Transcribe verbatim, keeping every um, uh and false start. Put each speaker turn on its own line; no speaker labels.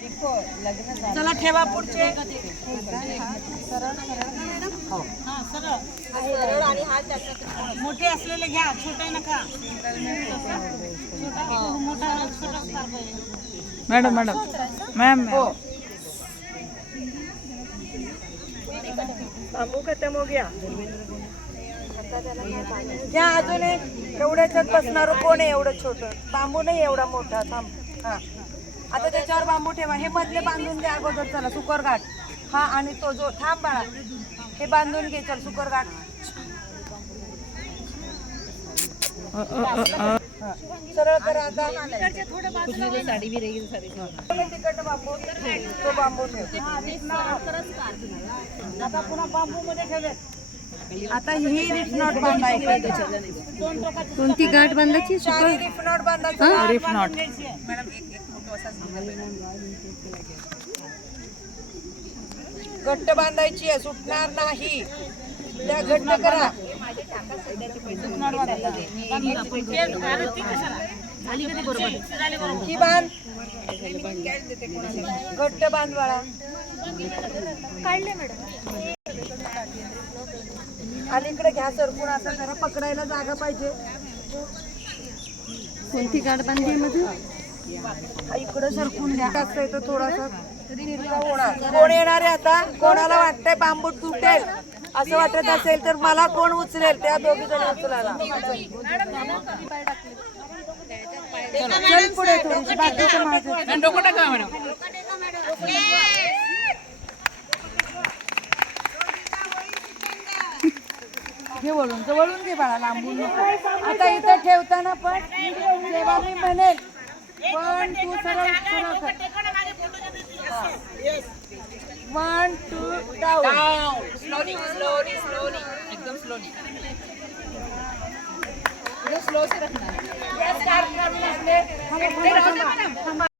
चला ठेवा पुढचे. मोठे असलेले घ्या, छोटे नका.
मॅडम मॅडम मॅम
बांबू खतम हो गया. घ्या अजून एक. एवढ्याच्यात बसणार कोण आहे एवढं छोटं? बांबू नाही एवढा मोठा. थांब. हा आता त्याच्यावर बांबू ठेवा. हे मधले बांधून घ्या अगोदर. चला सुकर गाठ. हा आणि तो जो थांब बाळा हे बांधून घे. चल सुकर गाठ. सरळ करा आता. साडी भी रहेगी साडी. तिकट बांबू तो बांबू ठेव. आता पुन्हा बांबू मध्ये ठेवले. आता ही रिफ नॉट बांधायची.
कोणती गाठ बांधायची?
सुकर रिफ नॉट बांधायची.
Reef knot.
घट्ट बांधायची आहे, सुटणार नाही. त्या घट्ट करा. ही बांध. घट्ट बांध बाळा. काढले मॅडम. अलीकडे घ्या सरकून. असं जरा पकडायला जागा पाहिजे.
कोणती गाठ बांधली मध्ये?
इकडे सरकून घ्या. जास्त आहे तर थोडासा तिरका होणार. कोण येणार आहे आता? कोणाला वाटतंय बांबू तुटेल असं वाटत असेल तर मला कोण उचलेल? त्या दोघी जण उचलायला. चल पुढे थोडीशी. बाकीचं माझं.
डोकं टाका मॅडम.
घे वळून. वळून घे बाळा, लांबून नको. आता इथं ठेवताना पण जेव्हा मी म्हणेल वन टू सरळ सरळ कर. One two down.
Slowly slowly slowly एकदम स्लोली. स्लो से रखना.
स्टार्ट करना.